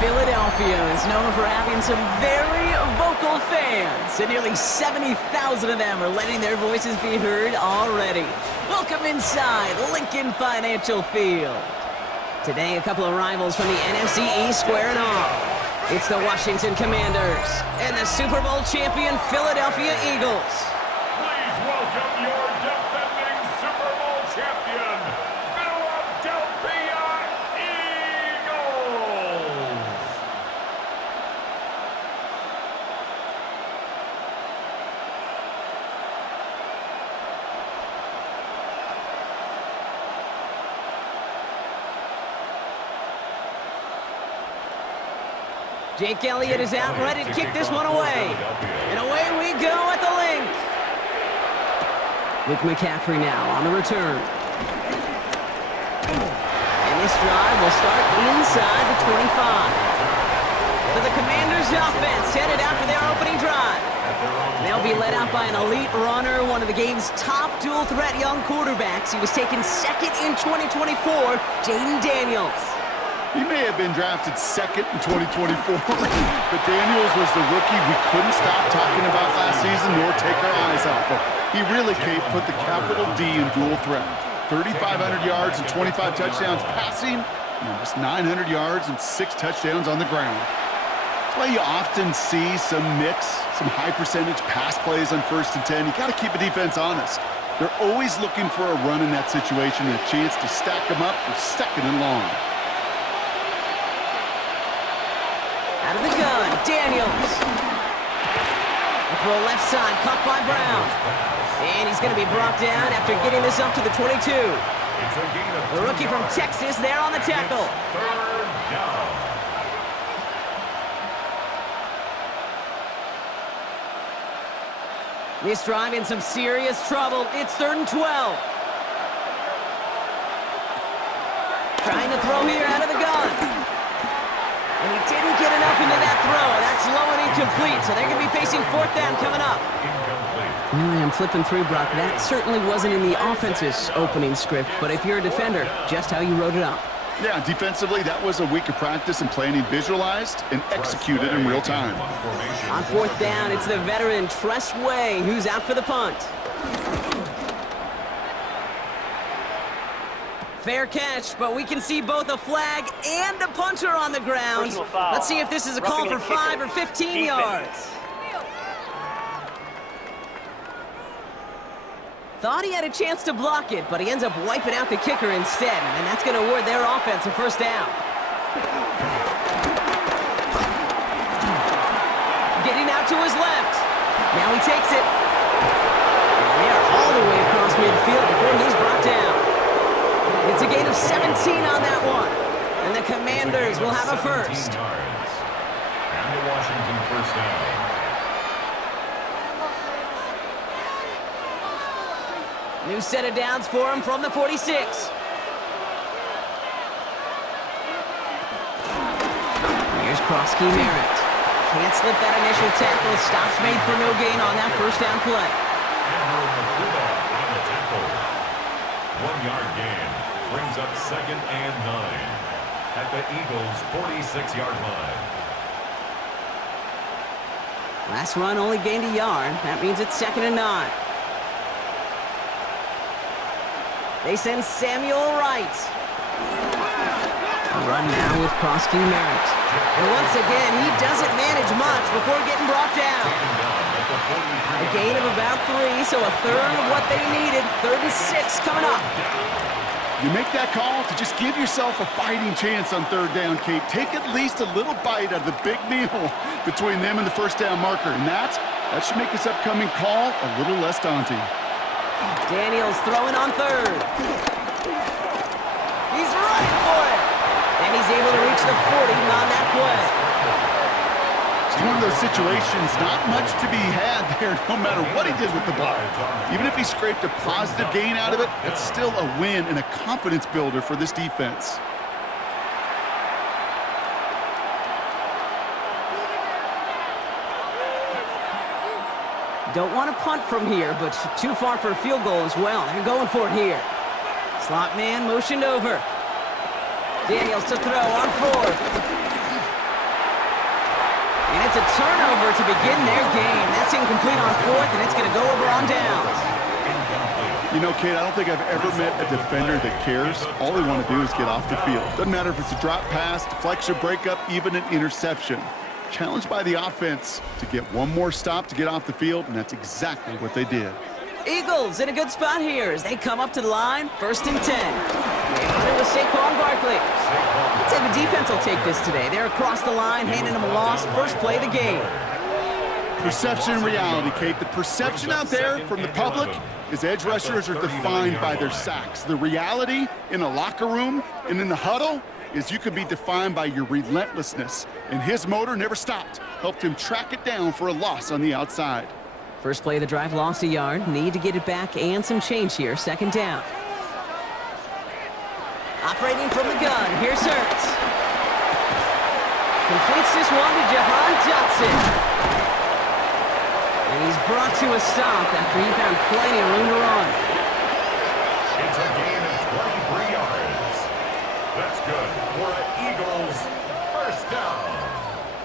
Philadelphia is known for having some very vocal fans, and nearly 70,000 of them are letting their voices be heard already. Welcome inside Lincoln Financial Field. Today, a couple of rivals from the NFC East squaring off. It's the Washington Commanders and the Super Bowl champion Philadelphia Eagles. Please welcome your defending Super Bowl champion, Philadelphia Eagles! Jake Elliott is out, ready to kick this one away. And away we go at the link. Luke McCaffrey now on the return. And this drive will start inside the 25. So the Commanders' offense headed out for their opening drive. They'll be led out by an elite runner, one of the game's top dual-threat young quarterbacks. He was taken second in 2024, Jaden Daniels. He may have been drafted second in 2024, but Daniels was the rookie we couldn't stop talking about last season nor take our eyes off of. He really, Kate, put the capital D in dual threat. 3,500 yards and 25 touchdowns passing, and almost 900 yards and 6 touchdowns on the ground. That's why you often see some mix, some high-percentage pass plays on 1st and 10. You got to keep a defense honest. They're always looking for a run in that situation and a chance to stack them up for second and long. Out of the gun, Daniels. The throw left side, caught by Brown. And he's going to be brought down after getting this up to the 22. The rookie from Texas there on the tackle. Third down. This drive in some serious trouble. It's 3rd and 12. Trying to throw here out of the gun. And he didn't get enough into that throw. That's low and incomplete, so they're going to be facing 4th down coming up. Really, I'm flipping through, Brock. That certainly wasn't in the offense's opening script, but if you're a defender, just how you wrote it up. Yeah, defensively, that was a week of practice and planning visualized and executed in real time. On 4th down, it's the veteran Tress Way who's out for the punt. Fair catch, but we can see both a flag and a punter on the ground. Let's see if this is a call for 5 or 15 yards. Thought he had a chance to block it, but he ends up wiping out the kicker instead, and that's going to award their offense a 1st down. Getting out to his left. Now he takes it. And they're all the way across midfield before he's brought down. It's a gain of 17 on that one. And the Commanders will have a 1st. And the Washington 1st down. New set of downs for him from the 46. Here's Krosky Merritt. Can't slip that initial tackle. Stops made for no gain on that 1st down play. On the tackle. 1-yard gain. Brings up 2nd and 9 at the Eagles' 46-yard line. Last run only gained a yard. That means it's 2nd and 9. They send Samuel Wright. A run now with Krosky Merritt. And once again, he doesn't manage much before getting brought down. A gain of about 3, so a 3rd of what they needed. 3rd and 6 coming up. You make that call to just give yourself a fighting chance on 3rd down, Kate. Take at least a little bite out of the big meal between them and the 1st down marker. And that should make this upcoming call a little less daunting. Daniels throwing on 3rd. He's running for it. And he's able to reach the 40 on that play. It's one of those situations, not much to be had there no matter what he did with the ball. Even if he scraped a positive gain out of it, it's still a win and a confidence builder for this defense. Don't want to punt from here, but too far for a field goal as well. They're going for it here. Slot man motioned over. Daniels to throw on 4th. And it's a turnover to begin their game. That's incomplete on fourth, and it's going to go over on downs. You know, Kate, I don't think I've ever met a defender that cares. All they want to do is get off the field. Doesn't matter if it's a drop pass, deflection, breakup, even an interception. Challenged by the offense to get one more stop to get off the field, and that's exactly what they did. Eagles in a good spot here as they come up to the line, 1st and 10. It was Saquon Barkley. I'd say the defense will take this today. They're across the line, handing them a loss, first play of the game. Perception and reality, Kate. The perception out there from the public is edge rushers are defined by their sacks. The reality in a locker room and in the huddle is you could be defined by your relentlessness. And his motor never stopped. Helped him track it down for a loss on the outside. First play of the drive, lost a yard. Need to get it back and some change here. 2nd down. Operating from the gun. Here's Hurts. Completes this one to Jahan Dotson. And he's brought to a stop after he found plenty of room to run. It's a gain of 23 yards. That's good for an Eagles first down.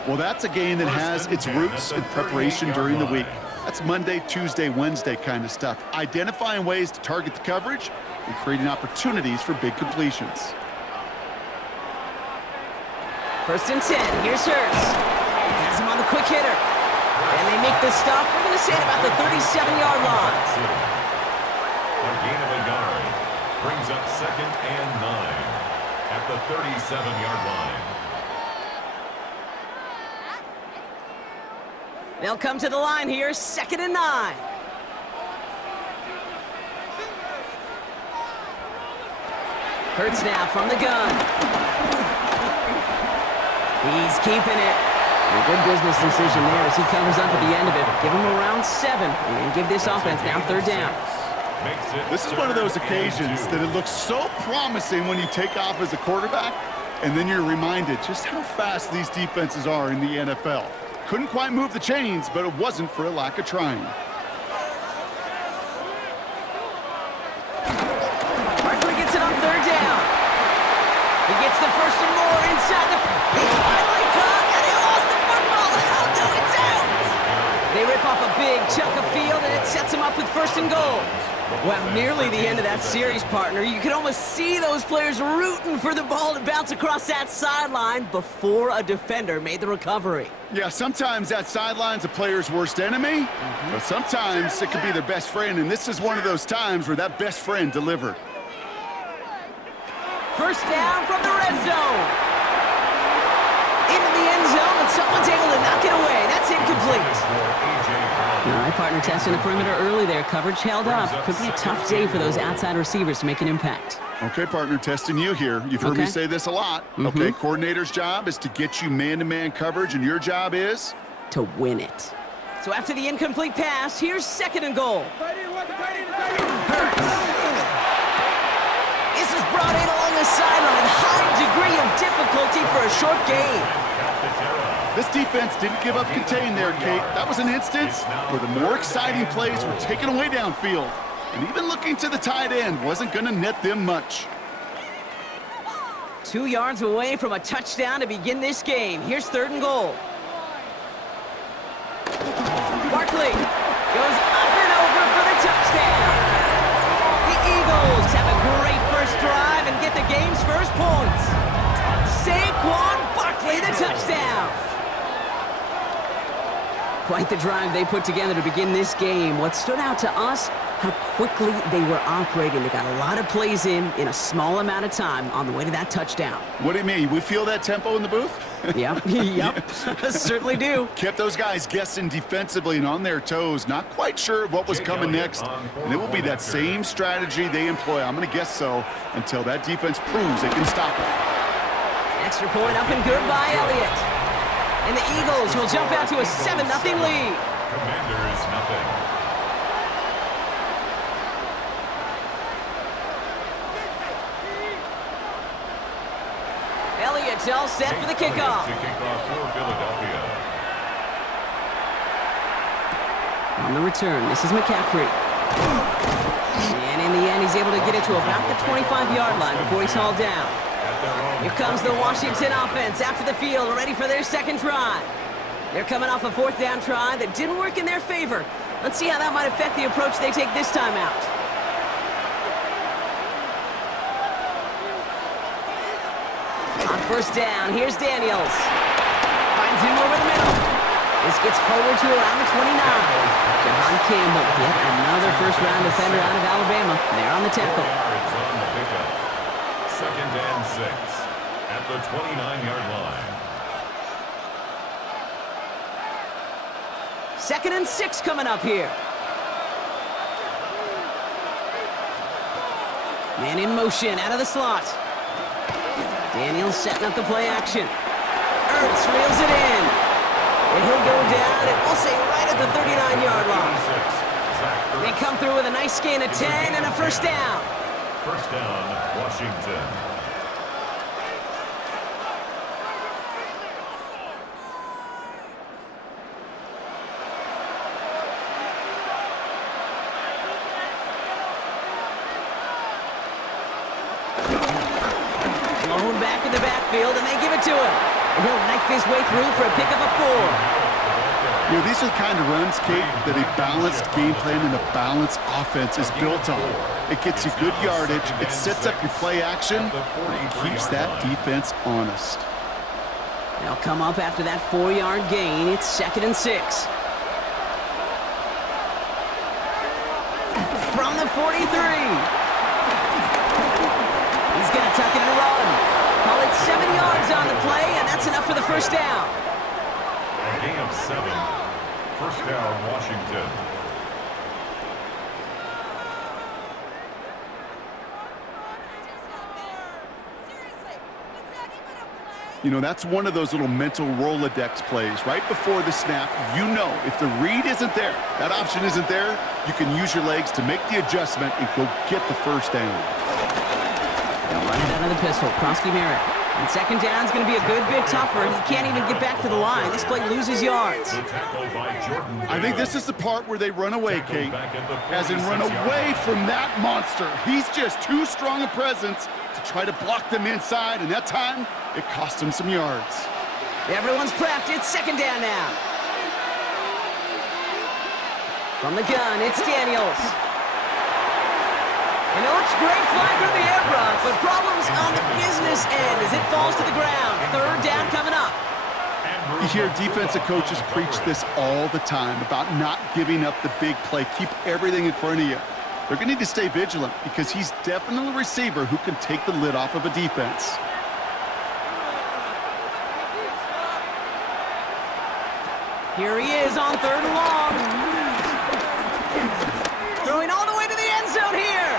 Well, that's a game that has its roots in preparation during the week. That's Monday, Tuesday, Wednesday kind of stuff. Identifying ways to target the coverage and creating opportunities for big completions. 1st and 10. Here's Hurts. Has him on the quick hitter. And they make the stop. We're going to say at about the 37-yard line. A gain of a yard brings up 2nd and 9 at the 37-yard line. They'll come to the line here, 2nd and 9. Hurts now from the gun. He's keeping it. A good business decision there as he covers up at the end of it. Give him around 7 and give this offense now 3rd down. This is one of those occasions that it looks so promising when you take off as a quarterback, and then you're reminded just how fast these defenses are in the NFL. Couldn't quite move the chains, but it wasn't for a lack of trying. Barkley gets it on 3rd down. He gets the 1st and more inside the... He's finally caught, and he lost the football. Oh, no, it's out. They rip off a big chunk of field, and it sets him up with 1st and goal. Well, nearly the end of that series, partner. You could almost see those players rooting for the ball to bounce across that sideline before a defender made the recovery. Yeah, sometimes that sideline's a player's worst enemy, but sometimes it could be their best friend, and this is one of those times where that best friend delivered. 1st down from the red zone. Into the end zone, and someone's able to knock it away. That's incomplete. All right, partner, testing the perimeter early there. Coverage held up. Could be a tough day for those outside receivers to make an impact. Okay, partner, testing you here. You've heard me say this a lot. Okay, coordinator's job is to get you man-to-man coverage, and your job is? To win it. So after the incomplete pass, here's 2nd and goal. Hurts. This is brought in along the sideline. High degree of difficulty for a short gain. This defense didn't give up contain there, Kate. That was an instance where the more exciting plays were taken away downfield. And even looking to the tight end wasn't going to net them much. 2 yards away from a touchdown to begin this game. Here's 3rd and goal. Barkley goes up and over for the touchdown. The Eagles have a great first drive and get the game's first points. Saquon Barkley, the touchdown. Quite the drive they put together to begin this game. What stood out to us, how quickly they were operating. They got a lot of plays in a small amount of time on the way to that touchdown. What do you mean? We feel that tempo in the booth? Yep, certainly do. Kept those guys guessing defensively and on their toes, not quite sure what was coming next. And it will be that same strategy they employ, I'm going to guess so, until that defense proves they can stop it. Extra point up and good by Elliott. And the Eagles will jump out to a 7-0 lead. Commanders, nothing. Elliott's all set for the kickoff. To kick off for Philadelphia. On the return, this is McCaffrey. And in the end, he's able to get it to about the 25-yard line before he's hauled down. Here comes the Washington offense after the field, ready for their second drive. They're coming off a fourth down try that didn't work in their favor. Let's see how that might affect the approach they take this time out. On first down, here's Daniels. Finds him over the middle. This gets forward to around the 29. John Campbell, yet another first-round defender out of Alabama. They're on the tackle. On the pickup. 2nd and 6 at the 29-yard line. 2nd and 6 coming up here. Man in motion out of the slot. Daniels setting up the play action. Ertz reels it in. And he'll go down, and we'll say right at the 39-yard line. They come through with a nice gain of 10 and a first down. First down, Washington. Blown back in the backfield, and they give it to him. And he'll knife his way through for a pickup of 4. You know, these are the kind of runs, Kate, that a balanced game plan and a balanced offense is built on. It gets you good yardage, it sets up your play action, and keeps that defense honest. They'll come up after that 4-yard gain. It's 2nd and 6. From the 43. He's going to tuck it and run. Call it 7 yards on the play, and that's enough for the first down. A gain of 7. First down, Washington. You know, that's one of those little mental Rolodex plays. Right before the snap, you know if the read isn't there, that option isn't there, you can use your legs to make the adjustment and go get the first down. They'll run it out of the pistol. Krosky Merritt. And 2nd down's going to be a good bit tougher. He can't even get back to the line. This play loses yards. I think this is the part where they run away, Kate. As in run away from that monster. He's just too strong a presence to try to block them inside, and that time, it cost him some yards. Everyone's prepped. It's 2nd down now. From the gun, it's Daniels. And it looks great flying through the air, Brock, but problems on the business end as it falls to the ground. 3rd down coming up. You hear defensive coaches preach this all the time about not giving up the big play. Keep everything in front of you. They're going to need to stay vigilant because he's definitely a receiver who can take the lid off of a defense. Here he is on 3rd and long. Throwing all the way to the end zone here.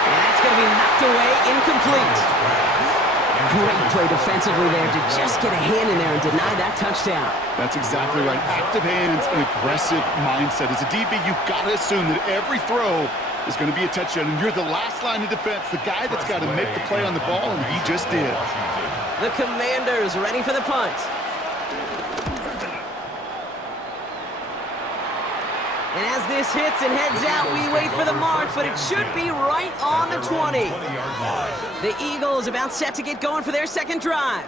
And that's going to be knocked away, incomplete. Great play defensively there to just get a hand in there and deny that touchdown. That's exactly right. Active hands and aggressive mindset. As a DB, you've got to assume that every throw is going to be a touchdown, and you're the last line of defense, the guy that's got to make the play on the ball, and he just did. The Commanders ready for the punt. And as this hits and heads out, we wait for the mark, but it should be right on the 20. The Eagles about set to get going for their 2nd drive.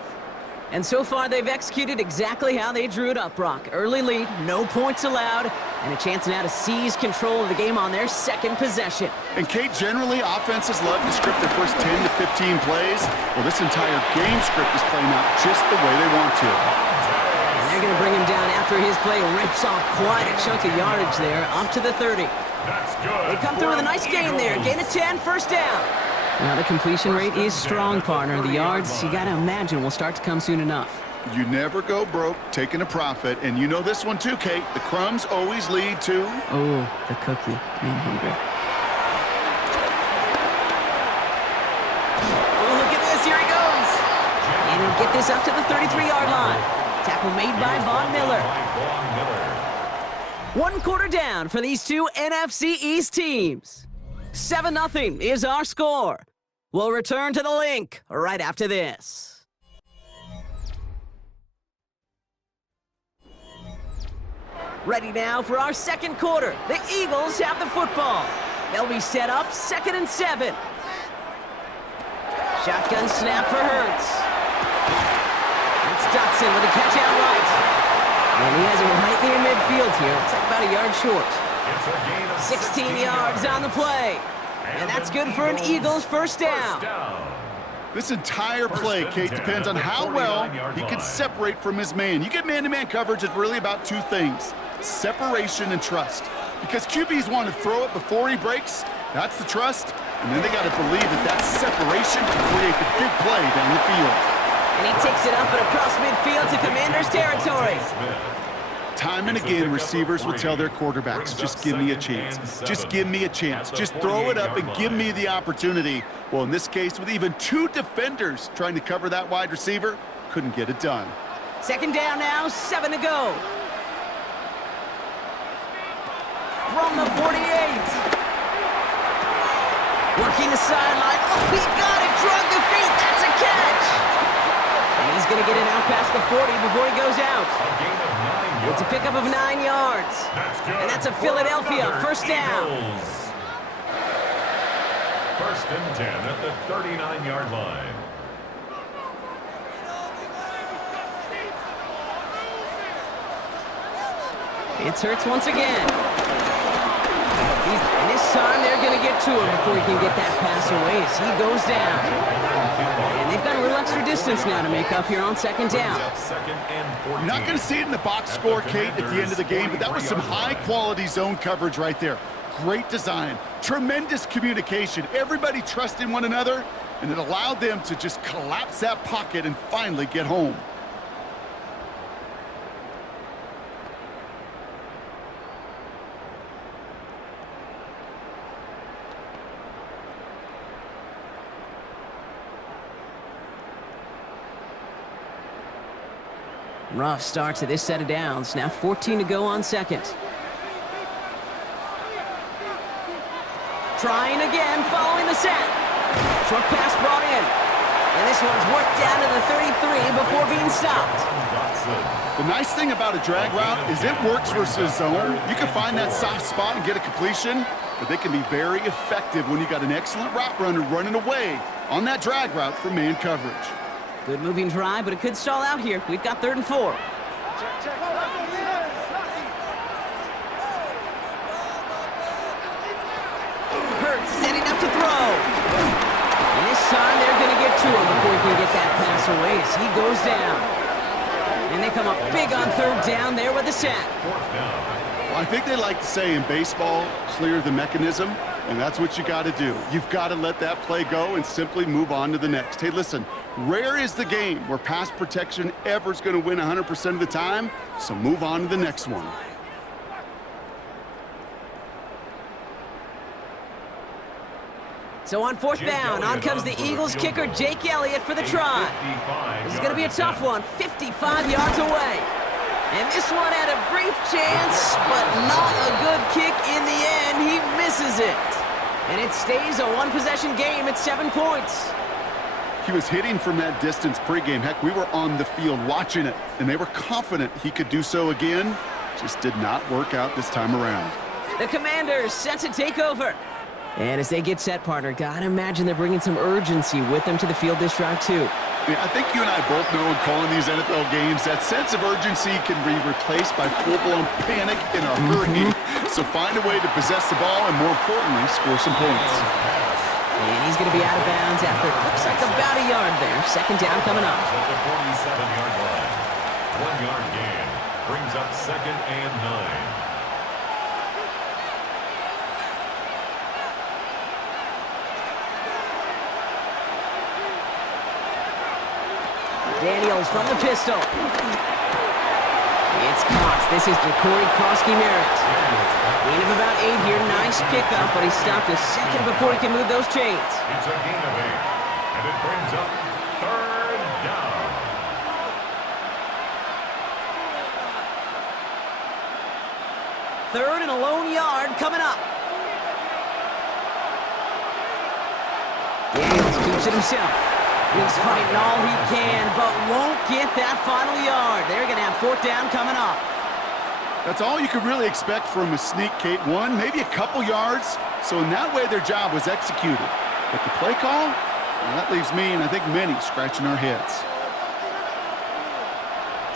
And so far, they've executed exactly how they drew it up, Brock. Early lead, no points allowed, and a chance now to seize control of the game on their 2nd possession. And Kate, generally, offenses love to script their first 10 to 15 plays. Well, this entire game script is playing out just the way they want to. They're going to bring him down after his play rips off quite a chunk of yardage there, up to the 30. That's good. They come through with a nice gain there. Gain of 10, first down. Now the completion rate is strong, partner. The yards, you got to imagine, will start to come soon enough. You never go broke taking a profit, and you know this one too, Kate. The crumbs always lead to... Oh, the cookie. I'm hungry. Oh, look at this. Here he goes. And he'll get this up to the 33-yard line. Tackle made by Von Miller. 1 quarter down for these two NFC East teams. 7-0 is our score. We'll return to the link right after this. Ready now for our 2nd quarter. The Eagles have the football. They'll be set up 2nd and 7. Shotgun snap for Hurts. That's Dotson with a catch out right. And he has it right near midfield here. It's like about a yard short. It's a gain of 16 yards on the play. And that's good for an Eagles first down. This entire play, Kate, depends on how well he can separate from his man. You get man-to-man coverage, it's really about two things: separation and trust. Because QBs want to throw it before he breaks, that's the trust, and then they got to believe that that separation can create the big play down the field. And he takes it up and across midfield to Commander's territory. Time and again, receivers will tell their quarterbacks, just give me a chance. Just give me a chance. Just throw it up and give me the opportunity. Well, in this case, with even two defenders trying to cover that wide receiver, couldn't get it done. Second down now, 7 to go. From the 48. Working the sideline. Oh, he got it. Drug the feet. That's a catch. And he's going to get it out past the 40 before he goes out. It's a pickup of 9 yards. And that's a Philadelphia first down. First and 10 at the 39-yard line. It's Hurts once again. And this time they're going to get to him before he can get that pass away as he goes down. And they've got a little extra distance now to make up here on second down. You're not going to see it in the box score, Kate, at the end of the game, but that was some high-quality zone coverage right there. Great design, tremendous communication, everybody trusting one another, and it allowed them to just collapse that pocket and finally get home. Rough start to this set of downs. Now 14 to go on second. Trying again, following the set. Short pass brought in. And this one's worked down to the 33 before being stopped. The nice thing about a drag route is it works versus zone. You can find that soft spot and get a completion, but they can be very effective when you got an excellent route runner running away on that drag route for man coverage. Good moving drive, but it could stall out here. We've got 3rd and 4. Hurts setting up to throw. And this time they're going to get to him before he can get that pass away as he goes down. And they come up big on 3rd down there with the sack. Well, I think they like to say in baseball, clear the mechanism, and that's what you got to do. You've got to let that play go and simply move on to the next. Hey, listen, rare is the game where pass protection ever is going to win 100% of the time, so move on to the next one. So on 4th down, on comes the Eagles kicker, Jake Elliott, for the try. This is going to be a tough one, 55 yards away. And this one had a brief chance, but not a good kick in the end. He misses it. And it stays a one-possession game at 7 points. He was hitting from that distance pregame. Heck, we were on the field watching it, and they were confident he could do so again. Just did not work out this time around. The Commanders set to take over. And as they get set, partner, gotta imagine they're bringing some urgency with them to the field this drive, too. Yeah, I think you and I both know in calling these NFL games, that sense of urgency can be replaced by full-blown panic in a hurry. So find a way to possess the ball and, more importantly, score some points. And he's going to be out of bounds after it looks like about a yard there. Second down coming up. At the 47-yard line. 1-yard gain brings up 2nd and 9. Daniels from the pistol. It's caught. This is Corey Krosky-Merritt. Gain of about 8 here. Nice pickup, but he stopped a second before he can move those chains. It's a gain of 8, and it brings up 3rd down. Third and a lone yard coming up. Daniels keeps it himself. He's fighting all he can, but won't get that final yard. They're going to have 4th down coming up. That's all you could really expect from a sneak, Kate. One, maybe a couple yards. So in that way, their job was executed. But the play call, well, that leaves me, and I think many, scratching our heads.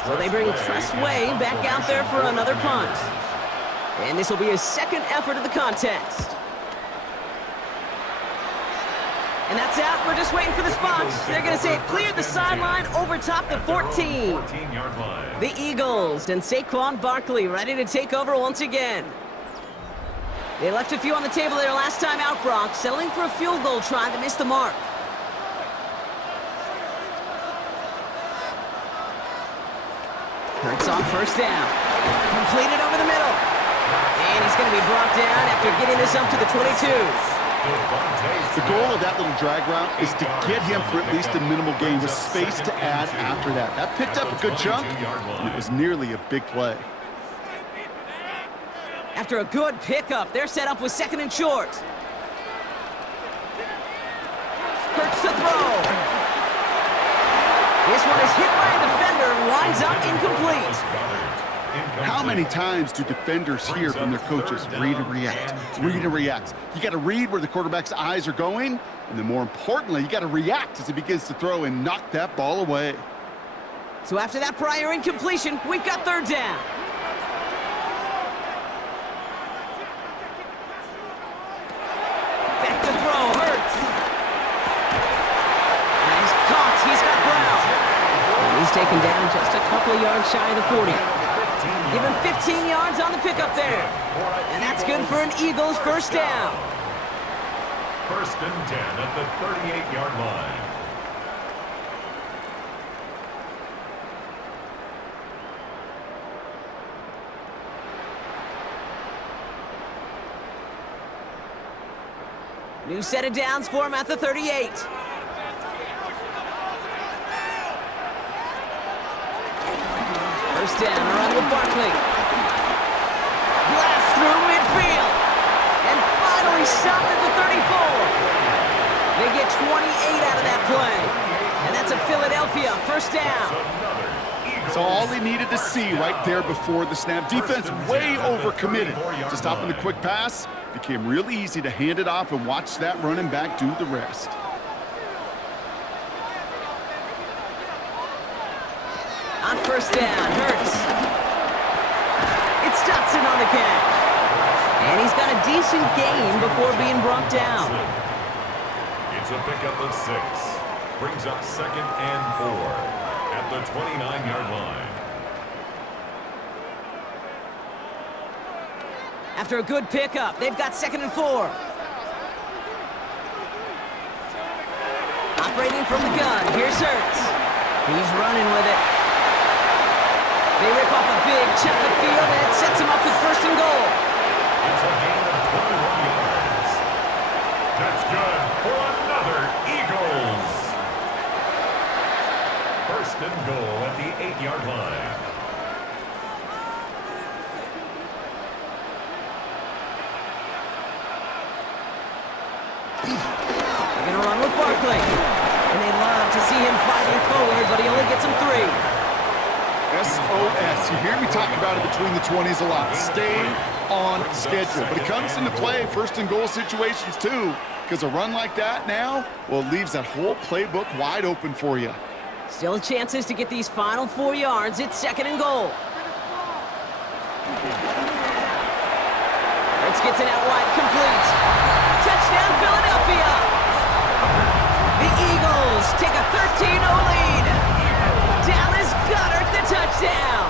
So they bring Tressway back out there for another punt. And this will be his second effort of the contest. And that's out. We're just waiting for the spots. They're going to say it cleared the sideline over top the 14. 14-yard line. The Eagles and Saquon Barkley ready to take over once again. They left a few on the table there last time out, Brock, settling for a field goal try that missed the mark. Hurts on first down. Completed over the middle. And he's going to be brought down after getting this up to the 22. The goal of that little drag route is to get him for at least a minimal gain with space to add after that. That picked up a good chunk, and it was nearly a big play. After a good pickup, they're set up with second and short. Hurts to throw. This one is hit by a defender and winds up incomplete. How many times do defenders hear from their coaches, read and react, read and react? You got to read where the quarterback's eyes are going, and then more importantly, you got to react as he begins to throw and knock that ball away. So after that prior incompletion, we've got third down. Back to throw, Hurts. And he's caught, he's got Brown. And he's taken down just a couple of yards shy of the 40. Give him 15 yards on the pickup there. And that's good for an Eagles first down. First and 10 at the 38-yard line. New set of downs for him at the 38. First down, around with Barkley. Blast through midfield. And finally stopped at the 34. They get 28 out of that play. And that's a Philadelphia first down. It's all he needed to see right there before the snap. Defense way overcommitted to stopping the quick pass. Became really easy to hand it off and watch that running back do the rest. On first down, Hurts. It's Dotson on the catch. And he's got a decent gain before being brought down. It's a pickup of 6. Brings up second and 4 at the 29-yard line. After a good pickup, they've got second and 4. Operating from the gun, here's Hurts. He's running with it. They rip off a big chunk of field, and it sets him up with first and goal. It's a gain of 21 yards. That's good for another Eagles. First and goal at the 8-yard line. They're going to run with Barkley. And they love to see him fighting forward, but he only gets him 3. SOS. You hear me talk about it between the 20s a lot. Stay on schedule. But it comes into play first and goal situations too, because a run like that now, well, it leaves that whole playbook wide open for you. Still chances to get these final 4 yards. It's second and goal. Hurts gets it out wide, complete. Touchdown, Philadelphia. The Eagles take a 13-0 lead. Dallas Goedert the touchdown.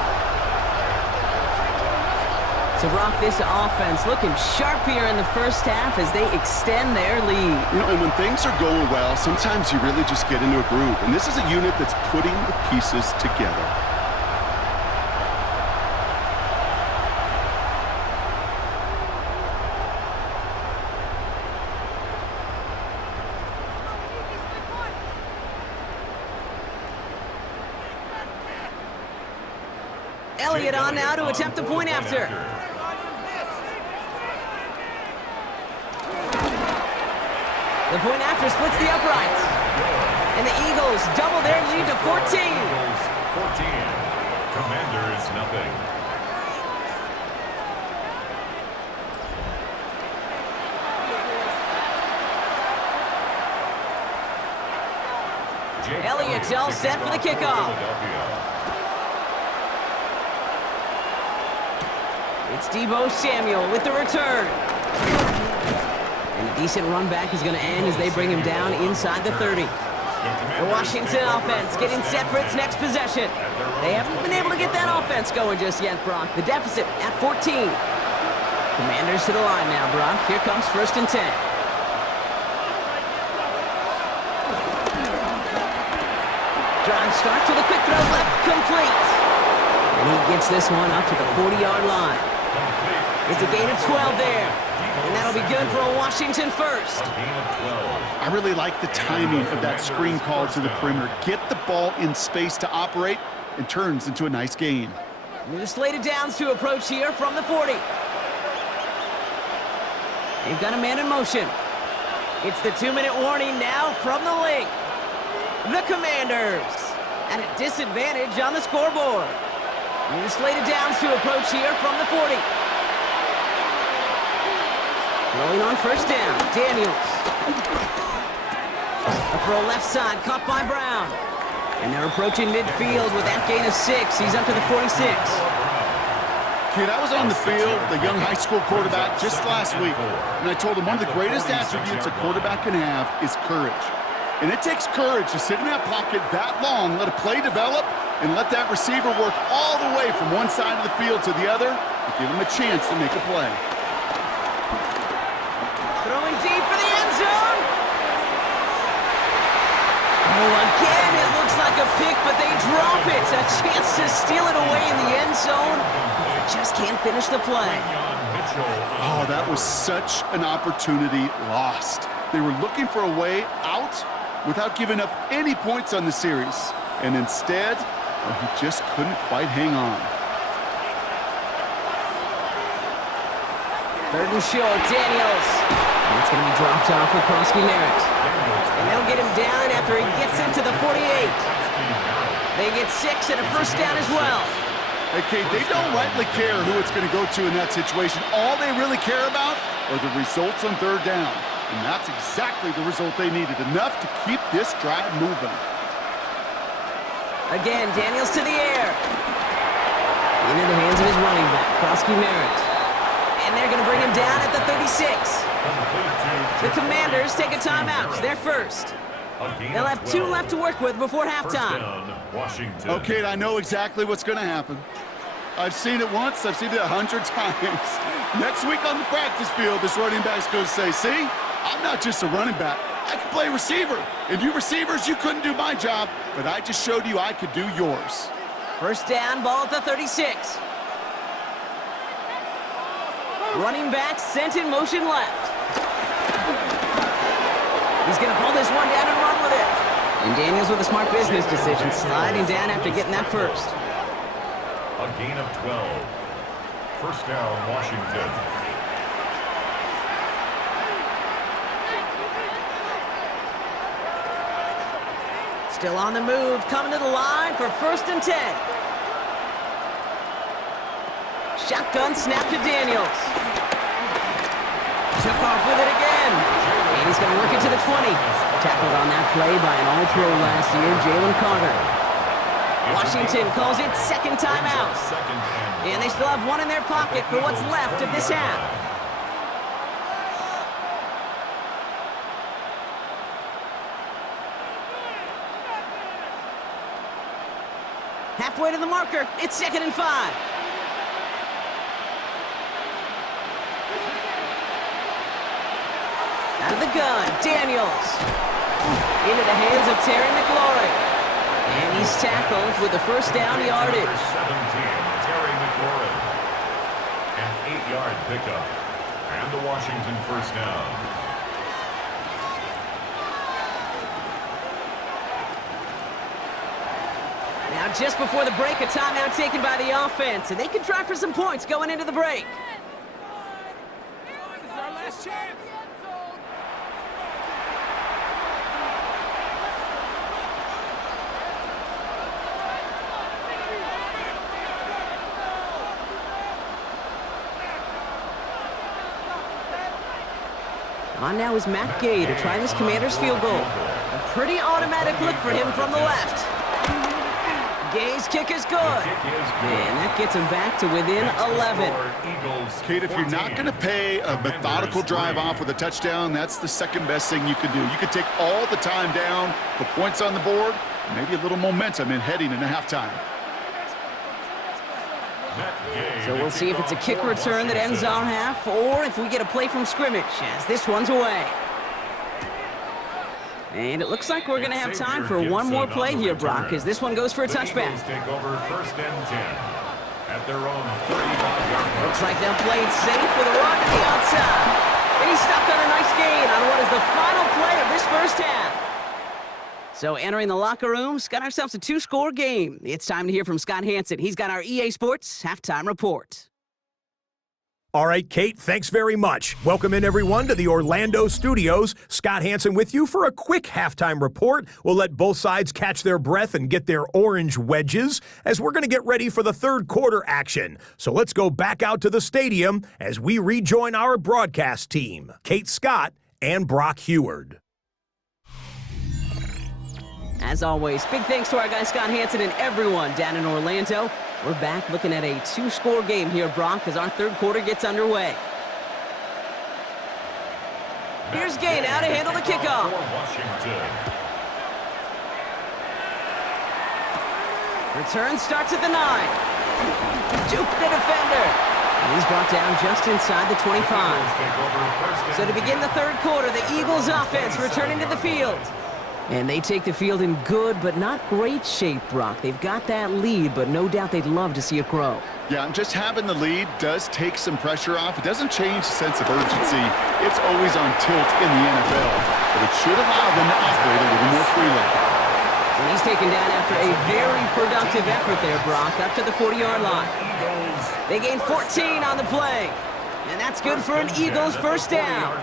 So, Brock, this offense looking sharp here in the first half as they extend their lead. You know, and when things are going well, sometimes you really just get into a groove. And this is a unit that's putting the pieces together. Elliott on now to attempt the point after. The point after splits the uprights. And the Eagles double their lead to 14. Eagles 14. Commanders nothing. Elliott's all set for the kickoff. It's Deebo Samuel with the return. And a decent run back is going to end as they bring him down inside the 30. The Washington offense getting set for its next possession. They haven't been able to get that offense going just yet, Brock. The deficit at 14. Commanders to the line now, Brock. Here comes 1st and 10. Drive start to the quick throw left, complete. And he gets this one up to the 40-yard line. It's a gain of 12 there. And that'll be good for a Washington first. I really like the timing of that screen call to the perimeter. Get the ball in space to operate and turns into a nice gain. New slated downs to approach here from the 40. They've got a man in motion. It's the 2-minute warning now from the link. The Commanders at a disadvantage on the scoreboard. New slated downs to approach here from the 40. Rolling on 1st down, Daniels. A throw left side, caught by Brown. And they're approaching midfield with that gain of 6. He's up to the 46. Kid, I was on the field, the young high school quarterback, just last week. And I told him one of the greatest attributes a quarterback can have is courage. And it takes courage to sit in that pocket that long, let a play develop, and let that receiver work all the way from one side of the field to the other and give him a chance to make a play. Throwing deep for the end zone. Oh, again, it looks like a pick, but they drop it. A chance to steal it away in the end zone. They just can't finish the play. Oh, that was such an opportunity lost. They were looking for a way out without giving up any points on the series. And instead, well, he just couldn't quite hang on. 3rd and short, Daniels. And it's going to be dropped off for Krosky Merritt. And they'll get him down after he gets into the 48. They get 6 and a 1st down as well. Hey, Kate, they don't rightly care who it's going to go to in that situation. All they really care about are the results on 3rd down. And that's exactly the result they needed. Enough to keep this drive moving. Again, Daniels to the air. Into the hands of his running back, Krosky Merritt. And they're going to bring him down at the 36. The Commanders take a timeout. They're first. They'll have 2 left to work with before halftime. Okay, I know exactly what's going to happen. I've seen it once. I've seen it 100 times. Next week on the practice field, this running back's going to say, see, I'm not just a running back. I can play receiver. And you receivers, you couldn't do my job, but I just showed you I could do yours. 1st down, ball at the 36. Running back sent in motion left. He's going to pull this one down and run with it. And Daniels with a smart business decision, sliding down after getting that first. A gain of 12. 1st down, Washington. Still on the move, coming to the line for 1st and 10. Shotgun snap to Daniels. Took off with it again. And he's going to work it to the 20. Tackled on that play by an All-Pro last year, Jalen Carter. Washington calls it 2nd timeout. And they still have 1 in their pocket for what's left of this half. Halfway to the marker, it's 2nd and 5. Out of the gun, Daniels. Into the hands of Terry McLaurin. And he's tackled with the 1st down yardage. 17, Terry McLaurin. An 8-yard pickup. And the Washington 1st down. Now just before the break, a timeout taken by the offense. And they can try for some points going into the break. This is our last chance. On now is Matt Gay to try this Commanders field goal. A pretty automatic look for him from the left. Gay's kick is good. And that gets him back to within 11. Kate, if you're not going to pay a methodical drive off with a touchdown, that's the second best thing you can do. You can take all the time down, put points on the board, maybe a little momentum in heading into halftime. So we'll see if it's a kick return that ends our half, or if we get a play from scrimmage, as this one's away. And it looks like we're going to have time for one more play here, Brock, as this one goes for a touchback. Take over first and 10 at their own 35-yard line. Looks like they'll play it safe with a run to the outside. And he stopped on a nice gain on what is the final play of this first half. So entering the locker rooms, got ourselves a 2-score game. It's time to hear from Scott Hansen. He's got our EA Sports halftime report. All right, Kate, thanks very much. Welcome in, everyone, to the Orlando studios. Scott Hansen with you for a quick halftime report. We'll let both sides catch their breath and get their orange wedges as we're going to get ready for the third quarter action. So let's go back out to the stadium as we rejoin our broadcast team, Kate Scott and Brock Heward. As always, big thanks to our guy Scott Hansen and everyone down in Orlando. We're back looking at a 2-score game here, Brock, as our third quarter gets underway. Here's Gay now to handle the kickoff. Return starts at the 9. Juke the defender. And he's brought down just inside the 25. So to begin the third quarter, the Eagles offense returning to the field. And they take the field in good but not great shape, Brock. They've got that lead, but no doubt they'd love to see it grow. Yeah, just having the lead does take some pressure off. It doesn't change the sense of urgency. It's always on tilt in the NFL, but it should allow them to operate a little more freely. And he's taken down after a very productive effort there, Brock, up to the 40-yard line. They gain 14 on the play, and that's good for an Eagles first down.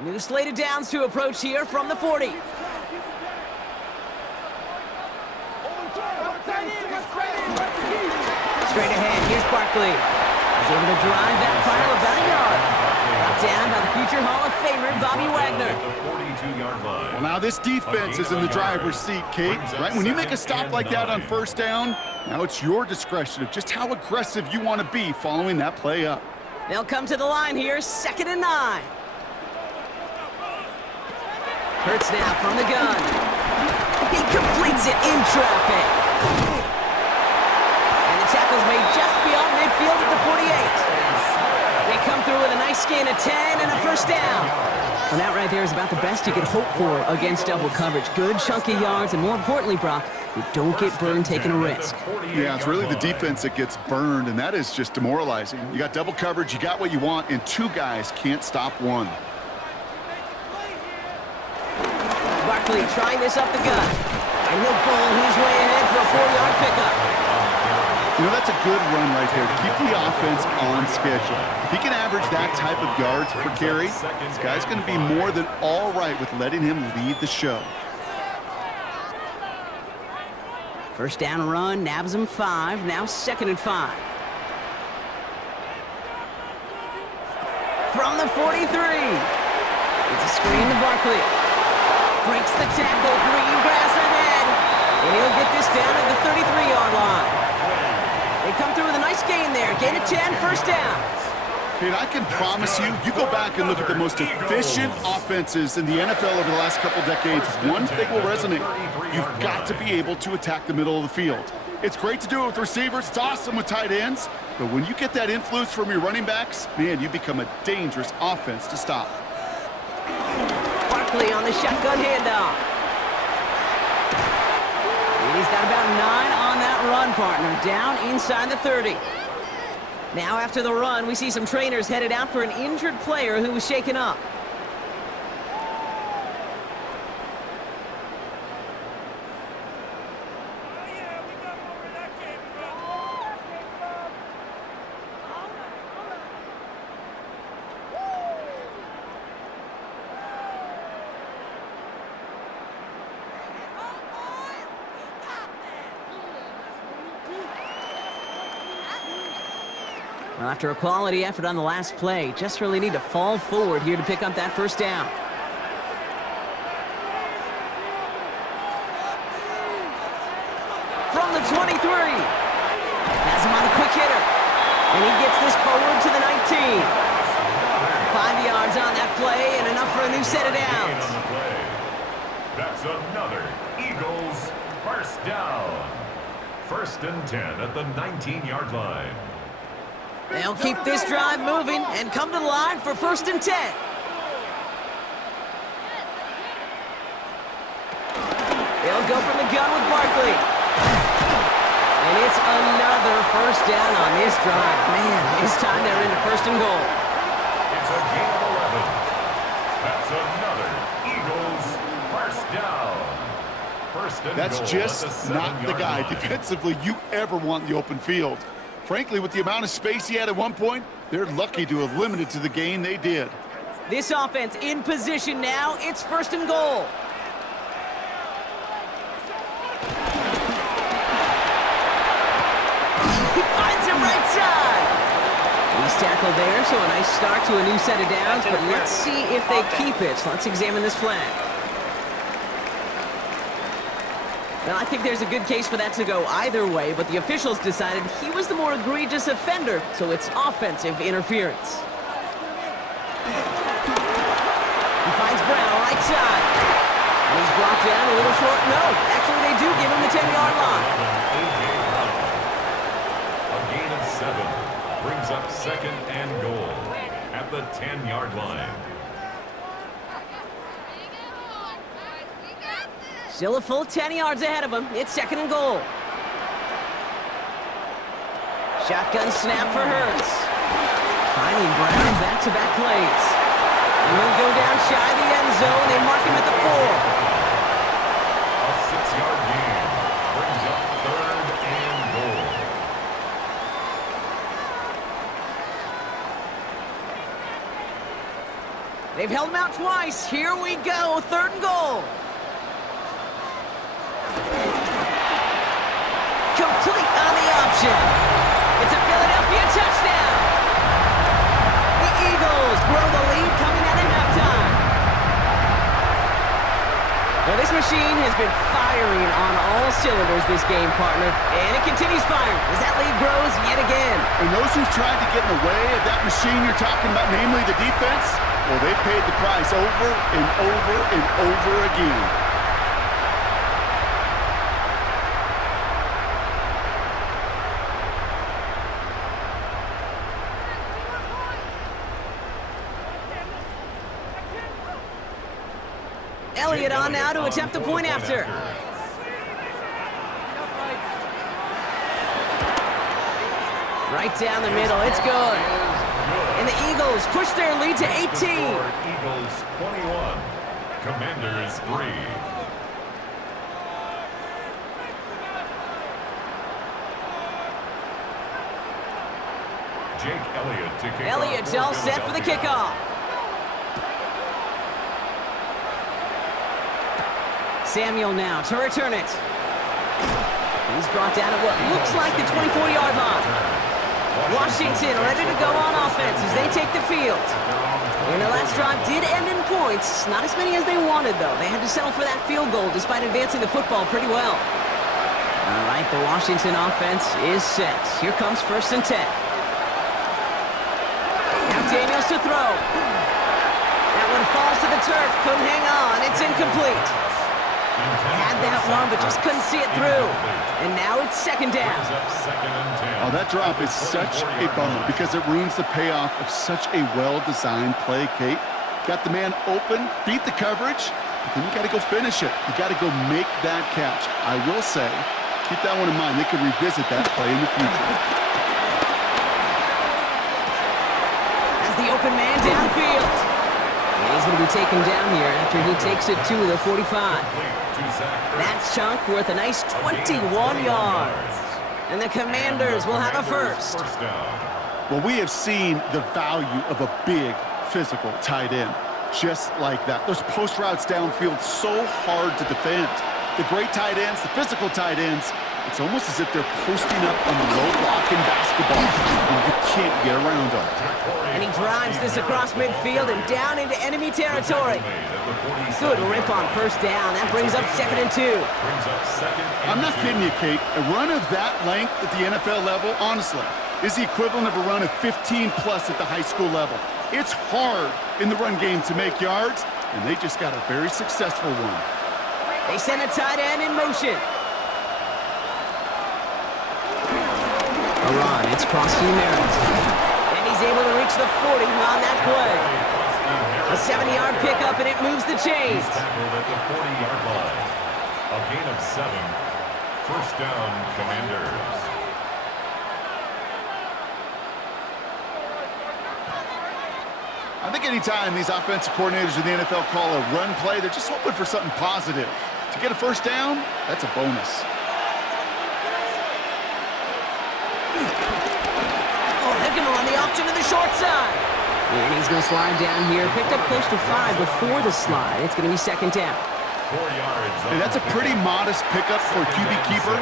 New slated downs to approach here from the 40. Straight ahead, here's Barkley. He's able to drive that pile about a yard. Brought down by the future Hall of Famer, Bobby Wagner. Well, now this defense is in the driver's seat, Kate. Right? When you make a stop like that on first down, now it's your discretion of just how aggressive you want to be following that play up. They'll come to the line here, 2nd and 9. Hurts now from the gun. He completes it in traffic. And the tackle's made just beyond midfield at the 48. They come through with a nice gain of 10 and a first down. And that right there is about the best you could hope for against double coverage. Good chunky yards, and more importantly, Brock, you don't get burned taking a risk. Yeah, it's really the defense that gets burned, and that is just demoralizing. You got double coverage, you got what you want, and two guys can't stop one. Barkley trying this up the gut. And he'll pull his way ahead for a 4-yard pickup. You know, that's a good run right there to keep the offense on schedule. If he can average that type of yards per carry, this guy's going to be more than all right with letting him lead the show. First down run, nabs him 5, now 2nd and 5. From the 43. It's a screen to Barkley. Breaks the tackle, green grass ahead. And he'll get this down at the 33-yard line. They come through with a nice gain there. Gain of 10, first down. Kate, I can promise you, you go back and look at the most efficient offenses in the NFL over the last couple decades, one thing will resonate. You've got to be able to attack the middle of the field. It's great to do it with receivers. It's awesome with tight ends. But when you get that influence from your running backs, man, you become a dangerous offense to stop. Barkley on the shotgun handoff. And he's got about 9 on that run, partner, down inside the 30. Now after the run, we see some trainers headed out for an injured player who was shaken up. Well, after a quality effort on the last play, just really need to fall forward here to pick up that first down. From the 23. Has him on a quick hitter. And he gets this forward to the 19. 5 yards on that play and enough for a new set of downs. That's another Eagles first down. 1st and 10 at the 19-yard line. They'll keep this drive moving and come to the line for 1st and 10. They'll go from the gun with Barkley. And it's another first down on this drive. Man, this time they're into 1st and goal. It's a gain of 11. That's another Eagles first down. 1st and That's goal just not the guy line. defensively you ever want in the open field. Frankly, with the amount of space he had at one point, they're lucky to have limited to the gain they did. This offense in position now. It's 1st and goal. He finds him right side. He's tackled there, so a nice start to a new set of downs, but let's see if they keep it. So let's examine this flag. Well, I think there's a good case for that to go either way, but the officials decided he was the more egregious offender, so it's offensive interference. He finds Brown right side. And he's brought down a little short. No, actually they do give him the 10-yard line. A gain of 7 brings up 2nd and goal at the 10-yard line. Still a full 10 yards ahead of him. It's 2nd and goal. Shotgun snap for Hurts. Finding Brown back-to-back plays. And he'll go down shy of the end zone. They mark him at the 4. A 6-yard gain brings up 3rd and goal. They've held him out twice. Here we go. 3rd and goal. Complete on the option. It's a Philadelphia touchdown. The Eagles grow the lead coming out of halftime. Well, this machine has been firing on all cylinders this game, partner. And it continues firing as that lead grows yet again. And those who've tried to get in the way of that machine you're talking about, namely the defense, well, they've paid the price over and over and over again. Elliott on now to attempt the point after. Right down the middle, it's good. And the Eagles push their lead to 18. Eagles 21, Commanders 3. Jake Elliott to kick off. Elliott's all set for the kickoff. Samuel now to return it. He's brought down at what looks like the 24-yard line. Washington ready to go on offense as they take the field. And their last drive did end in points. Not as many as they wanted, though. They had to settle for that field goal despite advancing the football pretty well. All right, the Washington offense is set. Here comes 1st and 10. Now Daniels to throw. That one falls to the turf. Couldn't hang on. It's incomplete. Had that one, but just couldn't see it through. And now it's 2nd down. Oh, that drop is such a bummer because it ruins the payoff of such a well-designed play, Kate. Got the man open, beat the coverage, but then you got to go finish it. You got to go make that catch. I will say, keep that one in mind. They could revisit that play in the future. As the open man downfield. And he's going to be taken down here after he takes it to the 45. That chunk worth a nice 21 yards. And the Commanders will have a first. Well, we have seen the value of a big physical tight end. Just like that. Those post routes downfield, so hard to defend. The great tight ends, the physical tight ends, It's almost as if they're posting up on the low block in basketball, and you can't get around them. And he drives this across midfield and down into enemy territory. Good rip on first down. That brings up 2nd and 2. I'm not kidding you, Kate. A run of that length at the NFL level, honestly, is the equivalent of a run of 15-plus at the high school level. It's hard in the run game to make yards, and they just got a very successful one. They send a tight end in motion. A run, it's Krosky Merritt. And he's able to reach the 40 on that play. A 70-yard pickup, and it moves the chains. He's tackled at the 40-yard line. A gain of 7. First down, Commanders. I think anytime these offensive coordinators in the NFL call a run play, they're just hoping for something positive. To get a first down, that's a bonus. Oh, they're going to run the option to the short side. And he's going to slide down here. Picked up close to 5 before the slide. It's going to be 2nd down. 4 yards. And that's a pretty modest pickup for a QB keeper.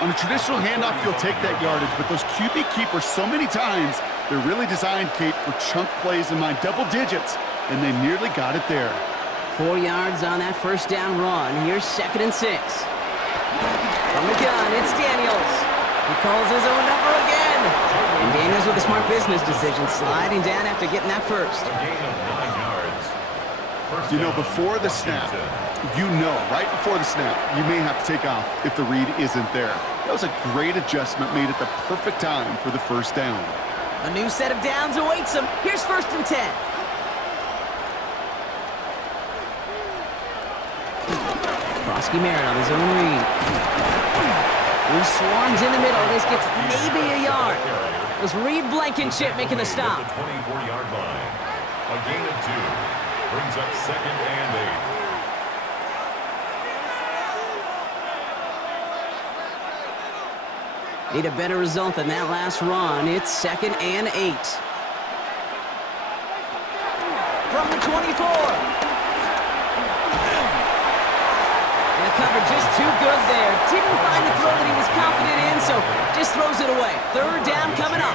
On a traditional handoff, you'll take that yardage, but those QB keepers, so many times, they're really designed, Kate, for chunk plays in my double digits, and they nearly got it there. 4 yards on that first down run. Here's 2nd and 6. From the gun, it's Daniels. He calls his own number again. And Daniels with a smart business decision, sliding down after getting that first. A gain of 9 yards. First You know, down, before the snap, Washington. right before the snap, you may have to take off if the read isn't there. That was a great adjustment made at the perfect time for the first down. A new set of downs awaits him. Here's 1st and 10. Krosky Merritt on his own read. He swarms in the middle. This gets maybe a yard. It was Reed Blankenship making the stop. At the 24-yard line. A gain of 2. Brings up 2nd and 8. Need a better result than that last run. It's 2nd and 8. From the 24. And the cover just too good there. Didn't find the throw that he was confident in, so just throws it away. 3rd down coming up.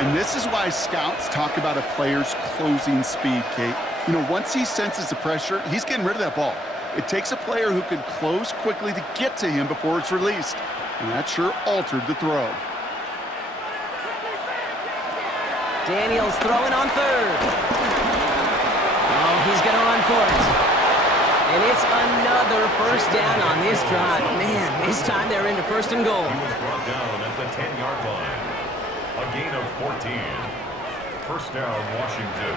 And this is why scouts talk about a player's closing speed, Kate. You know, once he senses the pressure, he's getting rid of that ball. It takes a player who can close quickly to get to him before it's released. And that sure altered the throw. Daniels throwing on 3rd. Oh, he's going to run for it. And it's another first down on this drive. Man, this time they're into 1st and goal. He was brought down at the 10-yard line. A gain of 14. First down, Washington.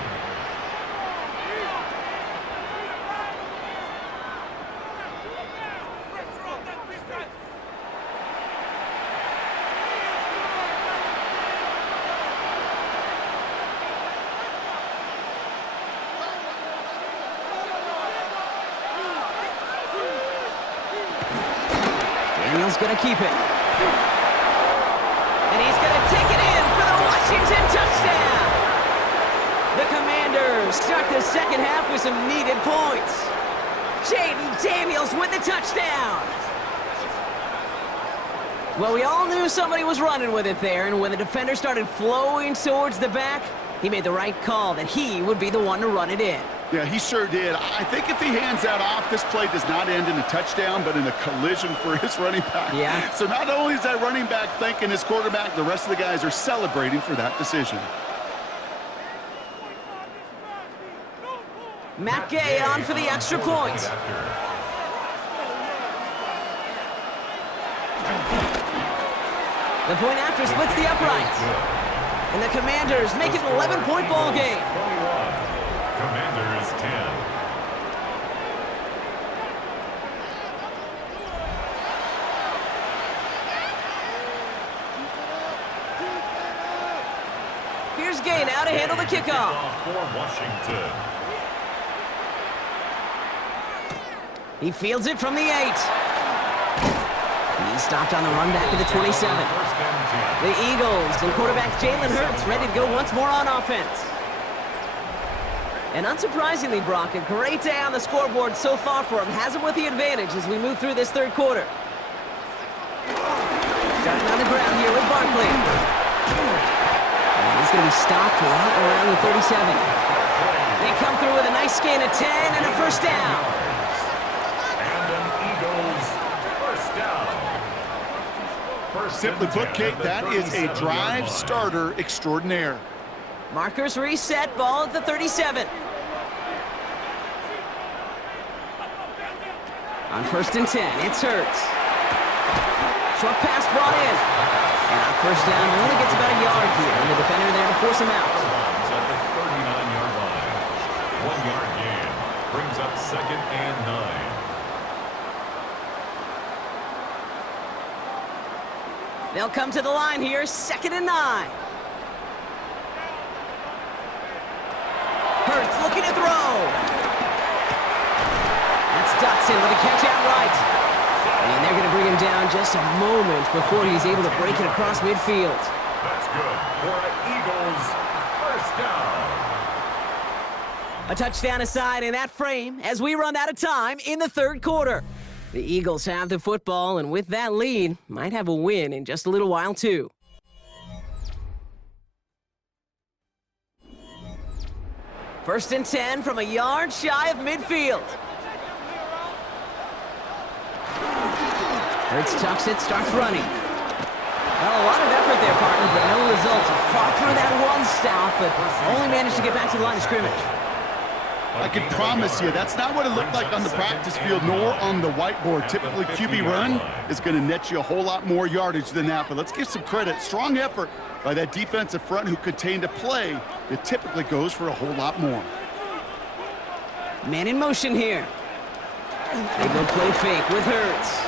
Daniels going to keep it. And he's going to take it in for the Washington touchdown. The Commanders start the 2nd half with some needed points. Jaden Daniels with the touchdown. Well, we all knew somebody was running with it there, and when the defender started flowing towards the back, he made the right call that he would be the one to run it in. Yeah, he sure did. I think if he hands that off, this play does not end in a touchdown, but in a collision for his running back. Yeah. So not only is that running back thanking his quarterback, the rest of the guys are celebrating for that decision. Matt Gay on for the extra point. The point after splits the uprights. And the Commanders make it an 11-point ball game. 21. Commanders 10. Here's Gay now to handle the kickoff. For Washington. He fields it from the 8. He's stopped on the run back at the 27. First and 10. The Eagles and quarterback Jalen Hurts ready to go once more on offense. And unsurprisingly, Brock, a great day on the scoreboard so far for him. Has him with the advantage as we move through this 3rd quarter. Barkley. And he's going to be stopped right around the 37. They come through with a nice gain of 10 and a first down. And an Eagles first down. Simply put, Kate, that is a drive starter extraordinaire. Markers reset, ball at the 37. On 1st and 10, it's Hurts. Short pass brought in. And on first down, only gets about a yard here. And the defender there to force him out. At the 39-yard line. 1-yard gain. Brings up 2nd and 9. They'll come to the line here, 2nd and 9. Hurts looking to throw. That's Dotson with a catch out right. And they're going to bring him down just a moment before he's able to break it across midfield. That's good for an Eagles first down. A touchdown aside in that frame as we run out of time in the 3rd quarter. The Eagles have the football, and with that lead, might have a win in just a little while, too. First and 10 from a yard shy of midfield. Hurts tucks it, starts running. Well, a lot of effort there, partner, but no results. Fought through that one stop, but only managed to get back to the line of scrimmage. I can promise you, that's not what it looked like on the practice field nor on the whiteboard. Typically, QB run is going to net you a whole lot more yardage than that. But let's give some credit. Strong effort by that defensive front who contained a play that typically goes for a whole lot more. Man in motion here. They go play fake with Hurts.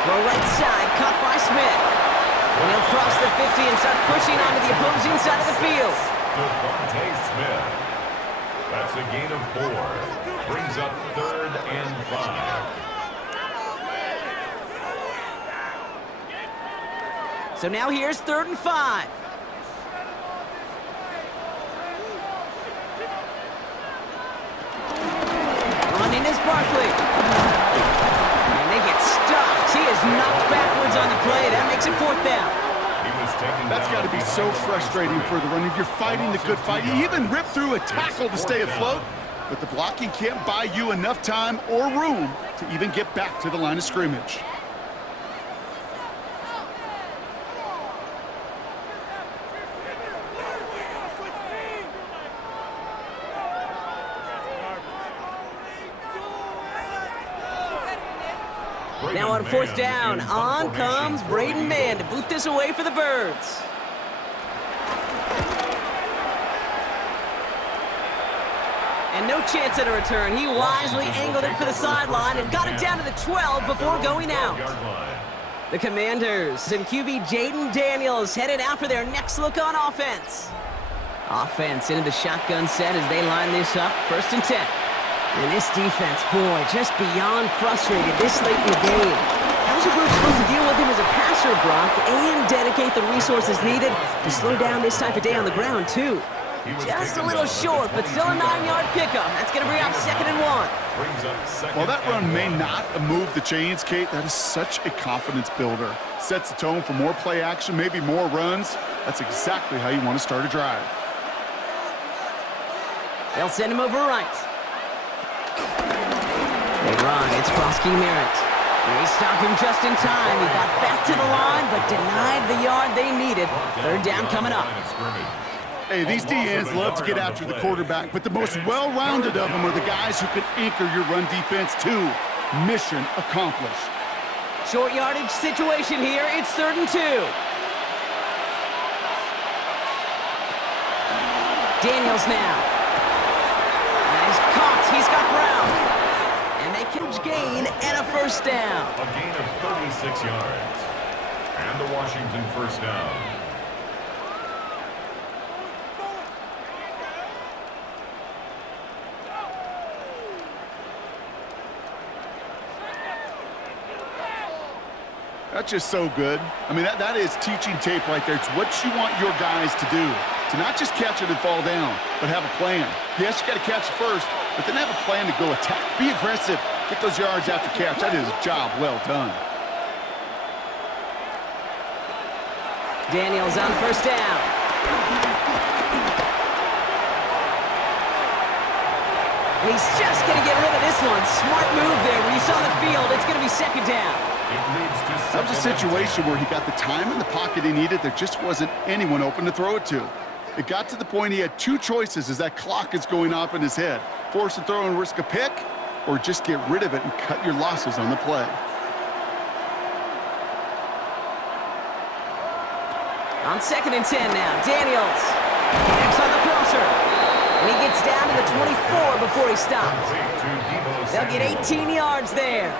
Throw right side, caught by Smith. And he'll cross the 50 and start pushing onto the opposing side of the field. Devontae Smith. That's a gain of 4. Brings up 3rd and 5. So now here's 3rd and 5. Running is Barkley. And they get stuffed. He is knocked backwards on the play. That makes it 4th down. That's got to be so frustrating for the running. You're fighting the good fight. You even rip through a tackle to stay afloat, but the blocking can't buy you enough time or room to even get back to the line of scrimmage. Now on 4th down, on comes Braden Mann to boot this away for the Birds. And no chance at a return. He wisely angled it for the sideline and got it down to the 12 before going out. The Commanders and QB Jaden Daniels headed out for their next look on offense. Offense into the shotgun set as they line this up, 1st and 10. And this defense, boy, just beyond frustrated this late in the game. How's your group supposed to deal with him as a passer, Brock, and dedicate the resources needed to slow down this type of day on the ground, too? Just a little short, but still a 9-yard pickup. That's going to bring up 2nd and 1. While that run may not have moved the chains, Kate, that is such a confidence builder. Sets the tone for more play action, maybe more runs. That's exactly how you want to start a drive. They'll send him over right. They run. It's Krosky Merritt. They stop him just in time. He got back to the line, but denied the yard they needed. 3rd down coming up. Hey, these DNs love to get after the quarterback, but the most well-rounded of them are the guys who can anchor your run defense too. Mission accomplished. Short yardage situation here. It's 3rd and 2. Daniels now. That is caught. He's got Brown. And they catch gain and a 1st down. A gain of 36 yards. And the Washington 1st down. That's just so good. I mean, that is teaching tape right there. It's what you want your guys to do. To not just catch it and fall down, but have a plan. Yes, you got to catch it first, but then have a plan to go attack. Be aggressive. Get those yards after catch. That is a job well done. Daniels on first down. And he's just going to get rid of this one. Smart move there. When you saw the field, it's going to be second down. That was a situation where he got the time in the pocket he needed. There just wasn't anyone open to throw it to. It got to the point he had two choices as that clock is going off in his head. Force a throw and risk a pick, or just get rid of it and cut your losses on the play. On 2nd and 10 now, Daniels connects on the crosser. And he gets down to the 24 before he stops. They'll get 18 yards there.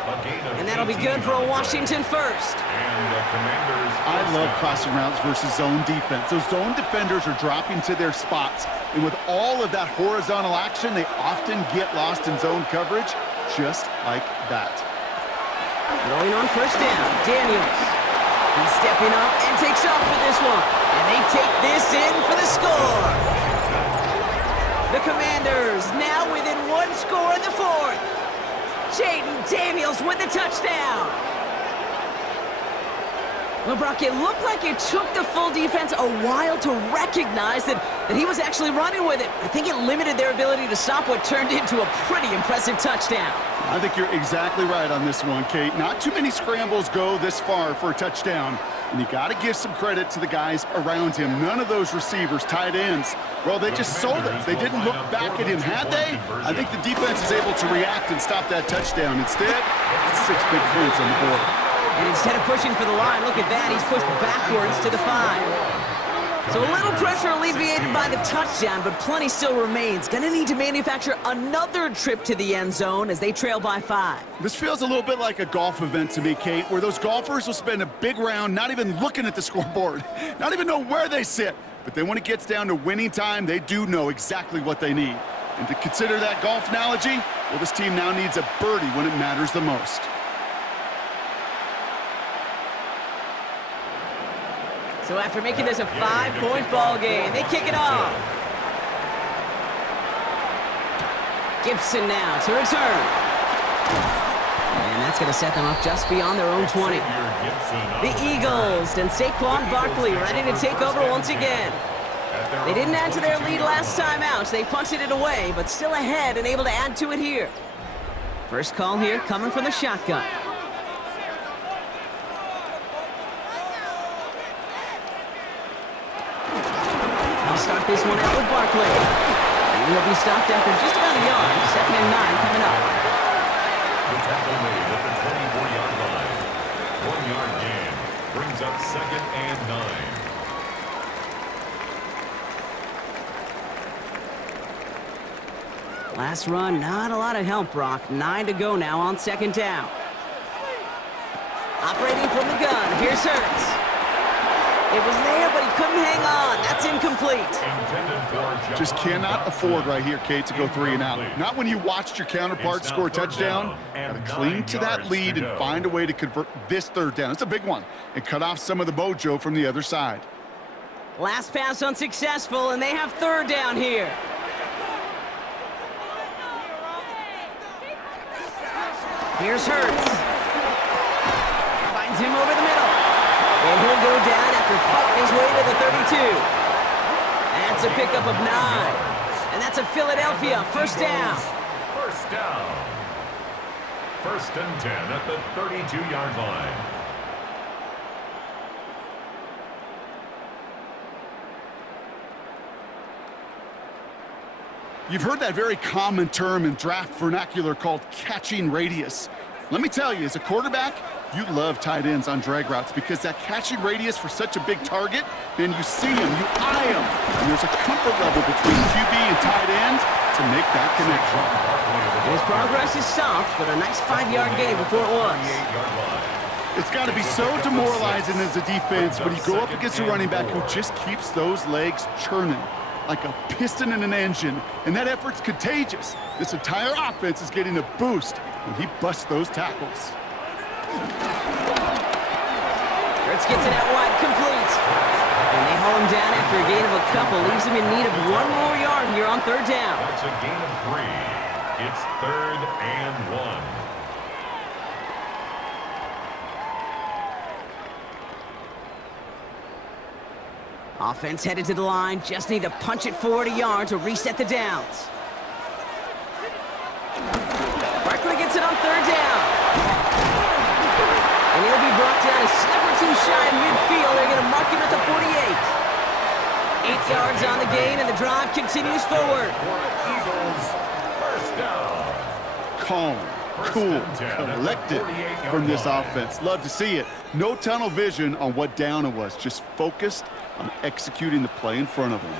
And that'll be good for a Washington first. I love crossing routes versus zone defense. Those zone defenders are dropping to their spots. And with all of that horizontal action, they often get lost in zone coverage, just like that. Going on first down, Daniels. He's stepping up and takes off for this one. And they take this in for the score. The Commanders now within one score in the fourth. Jaden Daniels with the touchdown. Well, Brock, it looked like it took the full defense a while to recognize that he was actually running with it. I think it limited their ability to stop what turned into a pretty impressive touchdown. I think you're exactly right on this one, Kate. Not too many scrambles go this far for a touchdown. And you got to give some credit to the guys around him. None of those receivers, tight ends, well, they just sold it. They didn't look back at him, had they? I think the defense is able to react and stop that touchdown. Instead, it's 6 big points on the board. And instead of pushing for the line, look at that, he's pushed backwards to the 5. So a little pressure alleviated by the touchdown, but plenty still remains. Gonna need to manufacture another trip to the end zone as they trail by 5. This feels a little bit like a golf event to me, Kate, where those golfers will spend a big round not even looking at the scoreboard, not even know where they sit. But then when it gets down to winning time, they do know exactly what they need. And to consider that golf analogy, well, this team now needs a birdie when it matters the most. So after making this a 5-point ball game, they kick it off. Gibson now to return. And that's going to set them up just beyond their own 20. The Eagles and Saquon Barkley ready to take over once again. They didn't add to their lead last time out. They punted it away, but still ahead and able to add to it here. First call here coming from the shotgun. Start this one out with Barkley. And he'll be stopped after just about a yard. 2nd and 9 coming up. The tackle made at the 24-yard line. 1-yard gain brings up 2nd and 9. Last run, not a lot of help, Brock. 9 to go now on 2nd down. Operating from the gun, here's Hurts. It was there, but he couldn't hang on. That's incomplete. Just cannot afford right here, Kate, to go 3 and out. Not when you watched your counterpart score a touchdown. Got to cling to that lead and find a way to convert this 3rd down. It's a big one. And cut off some of the mojo from the other side. Last pass unsuccessful, and they have 3rd down here. Here's Hurts. Finds him over the middle. And he'll go down after fighting his way to the 32. That's a pickup of 9. And that's a Philadelphia 1st down. 1st down. 1st and 10 at the 32-yard line. You've heard that very common term in draft vernacular called catching radius. Let me tell you, as a quarterback, you love tight ends on drag routes because that catching radius for such a big target, man, you see him, you eye him, and there's a comfort level between QB and tight end to make that connection. His progress is soft, but a nice 5-yard gain before it was. It's got to be so demoralizing as a defense when you go up against a running back who just keeps those legs churning like a piston in an engine, and that effort's contagious. This entire offense is getting a boost when he busts those tackles. Hurts gets it out wide, complete. And they haul him down after a gain of a couple. Leaves him in need of 1 more yard here on 3rd down. That's a gain of 3. It's 3rd and 1. Offense headed to the line. Just need to punch it forward a yard to reset the downs. Barkley gets it on third down. And he'll be brought down a step or two shy of midfield. They're going to mark him at the 48. 8 yards on the gain, and the drive continues forward. Eagles, first down. Calm, cool, collected from this offense. Love to see it. No tunnel vision on what down it was. Just focused on executing the play in front of him.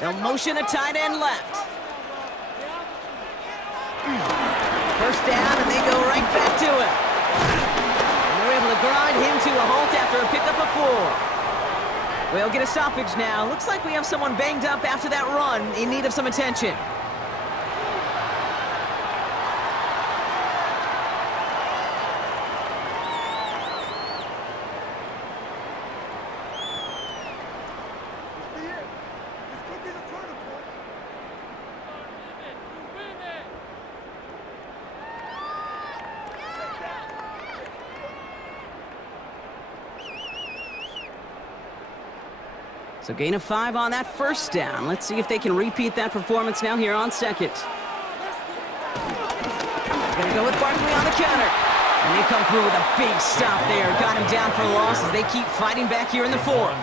They'll motion a tight end left. First down, and they go right back to it. And they're able to grind him to a halt after a pickup of 4. We'll get a stoppage now. Looks like we have someone banged up after that run in need of some attention. So gain of 5 on that first down. Let's see if they can repeat that performance now here on second. Gonna go with Barkley on the counter. And they come through with a big stop there. Got him down for a loss as they keep fighting back here in the 4th.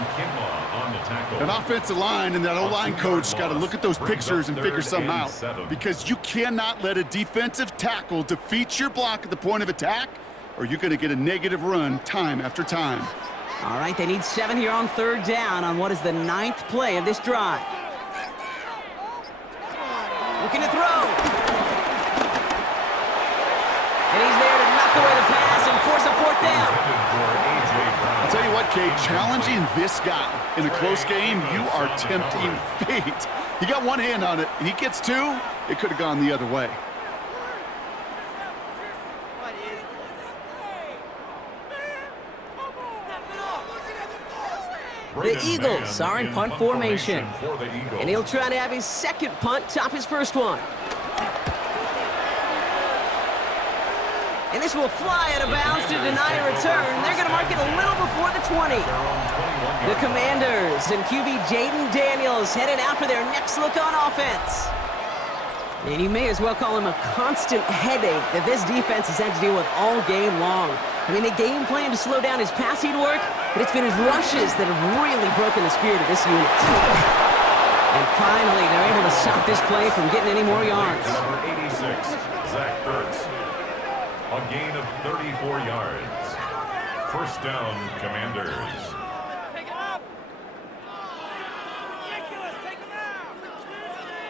An offensive line and that O-line coach got to look at those pictures and figure something out. Because you cannot let a defensive tackle defeat your block at the point of attack, or you're going to get a negative run time after time. All right, they need 7 here on third down on what is the 9th play of this drive. Looking to throw. And he's there to knock away the pass and force a 4th down. I'll tell you what, Kate, challenging this guy in a close game, you are tempting fate. He got one hand on it. He gets 2, it could have gone the other way. The Eagles are in punt formation. And he'll try to have his second punt top his first one. And this will fly out of bounds to deny a return. They're going to mark it a little before the 20. The Commanders and QB Jaden Daniels headed out for their next look on offense. And you may as well call him a constant headache that this defense has had to deal with all game long. I mean, they game plan to slow down his passing work, but it's been his rushes that have really broken the spirit of this unit. And finally, they're able to stop this play from getting any more yards. Number 86, Zach Ertz. A gain of 34 yards. First down, Commanders.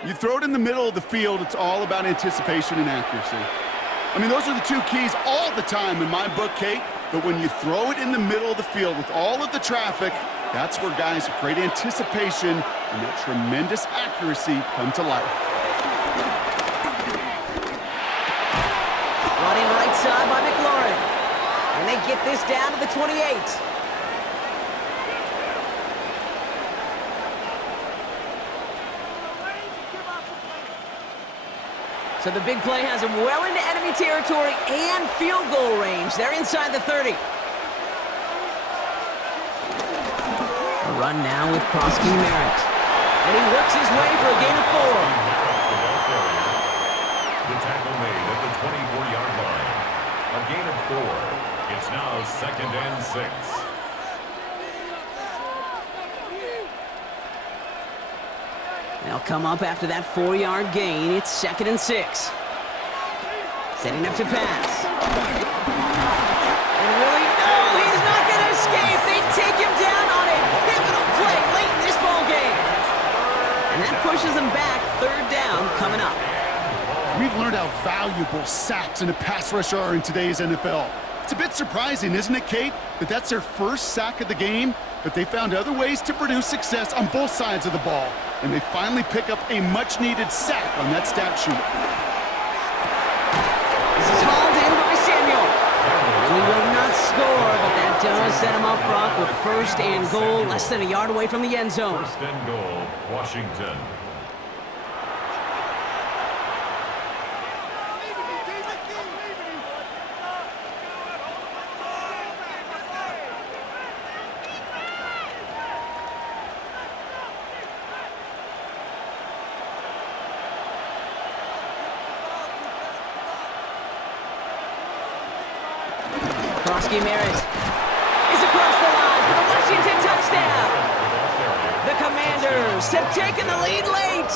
You throw it in the middle of the field, it's all about anticipation and accuracy. I mean, those are the 2 keys all the time in my book, Kate. But when you throw it in the middle of the field with all of the traffic, that's where guys with great anticipation and that tremendous accuracy come to life. Running right side by McLaurin. And they get this down to the 28. So the big play has him well into enemy territory and field goal range. They're inside the 30. A run now with Prosky Merritt. And he works his way for a gain of 4. The tackle made at the 24-yard line. A gain of 4. It's now 2nd and 6. They'll come up after that 4-yard gain. It's 2nd and 6. Setting up to pass. And really, no, he's not going to escape. They take him down on a pivotal play late in this ball game. And that pushes them back. 3rd down coming up. We've learned how valuable sacks in a pass rush are in today's NFL. It's a bit surprising, isn't it, Kate, that that's their first sack of the game, but they found other ways to produce success on both sides of the ball, and they finally pick up a much-needed sack on that stat sheet. This is hauled in by Samuel. And he will not score, but that does set him up, Brock, with 1st and goal, less than a yard away from the end zone. 1st and goal, Washington. Krosky Merritt is across the line for the Washington touchdown. The Commanders have taken the lead late.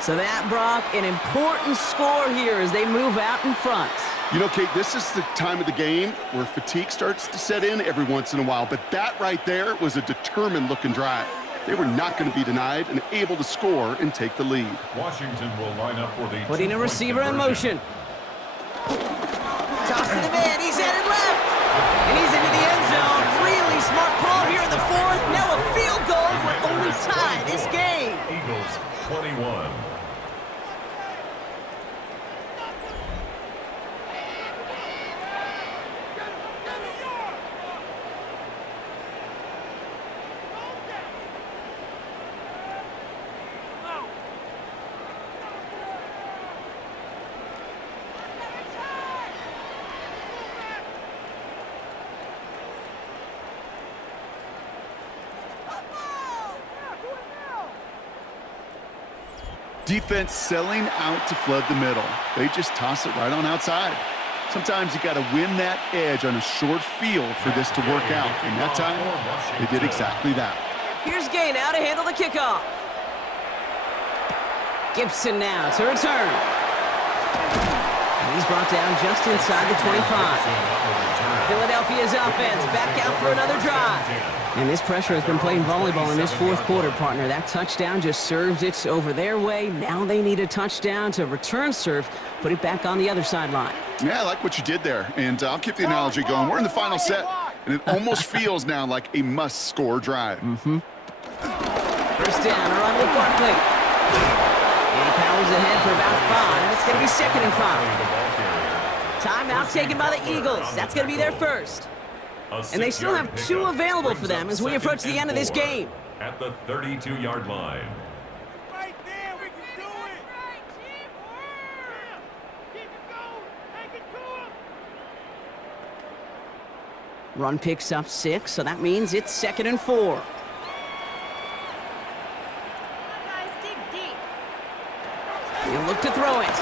So that, Brock, an important score here as they move out in front. You know, Kate, this is the time of the game where fatigue starts to set in every once in a while, but that right there was a determined-looking drive. They were not going to be denied and able to score and take the lead. Washington will line up for the putting a receiver in motion. Toss to the man, he's headed left, and he's into the end zone. Really smart call here in the fourth. Now a field goal would only tie this game. Eagles 21. Defense selling out to flood the middle. They just toss it right on outside. Sometimes you got to win that edge on a short field for this to work out. And that time, they did exactly that. Here's Gay now to handle the kickoff. Gibson now to return. And he's brought down just inside the 25. Philadelphia's offense back out for another drive. And this pressure has been playing volleyball in this fourth quarter, partner. That touchdown just serves it over their way. Now they need a touchdown to return serve, put it back on the other sideline. Yeah, I like what you did there. And I'll keep the analogy going. We're in the final set, and it almost feels now like a must-score drive. First down, a run with Barkley. And he powers ahead for about 5. It's going to be 2nd and 5. Timeout taken by the Eagles. That's going to be their first. And they still have 2 available for them as we approach the end of this game. At the 32-yard line. Right there, we can do it. Keep it going. Take it to him. Run picks up 6, so that means it's 2nd and 4. Guys, dig deep. He'll look to throw it.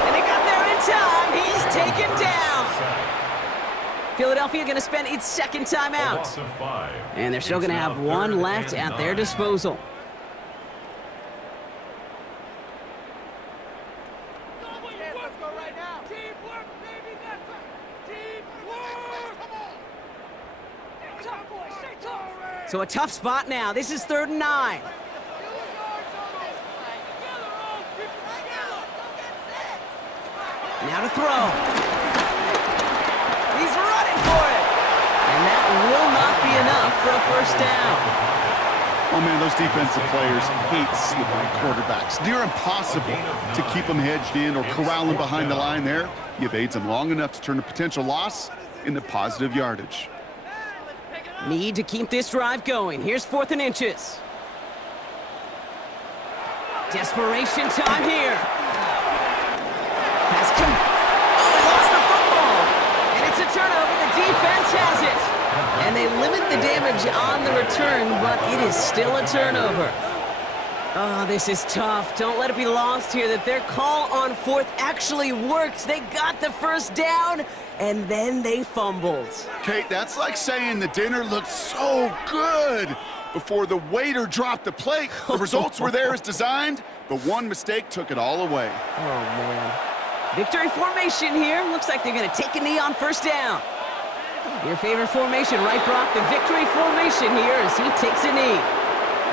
And they got there in time. He's taken down. Philadelphia going to spend its 2nd timeout. And they're still going to have 1 left at their disposal. Let's go right now. Teamwork, baby. That's it. Teamwork. Come on. Boys. Stay tough. So a tough spot now. This is 3rd and 9. Now to throw. He's running for it. And that will not be enough for a first down. Oh, man, those defensive players hate slipping quarterbacks. Near impossible to keep them hedged in or corral them behind the line there. He evades them long enough to turn a potential loss into positive yardage. Need to keep this drive going. Here's 4th and inches. Desperation time here. Pass come. Oh, he lost the football. And it's a turnover. The defense has it. And they limit the damage on the return, but it is still a turnover. Oh, this is tough. Don't let it be lost here that their call on 4th actually worked. They got the first down, and then they fumbled. Kate, that's like saying the dinner looked so good before the waiter dropped the plate. The results were there as designed, but one mistake took it all away. Oh, man. Victory formation here. Looks like they're going to take a knee on first down. Your favorite formation, right, Brock? The victory formation here as he takes a knee.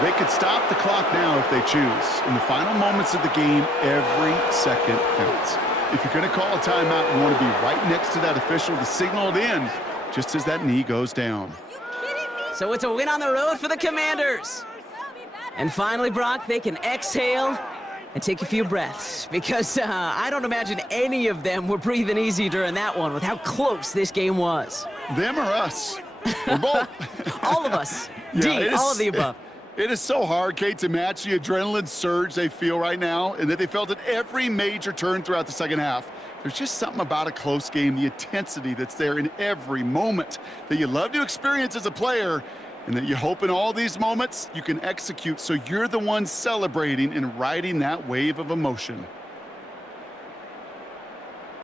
They could stop the clock now if they choose. In the final moments of the game, every second counts. If you're going to call a timeout, you want to be right next to that official to signal it in just as that knee goes down. So it's a win on the road for the Commanders. And finally, Brock, they can exhale and take a few breaths because I don't imagine any of them were breathing easy during that one with how close this game was. Them or us? We're both. All of us. Yeah, all of the above. It is so hard, Kate, to match the adrenaline surge they feel right now and that they felt at every major turn throughout the second half. There's just something about a close game, the intensity that's there in every moment that you love to experience as a player, and that you hope in all these moments you can execute so you're the one celebrating and riding that wave of emotion.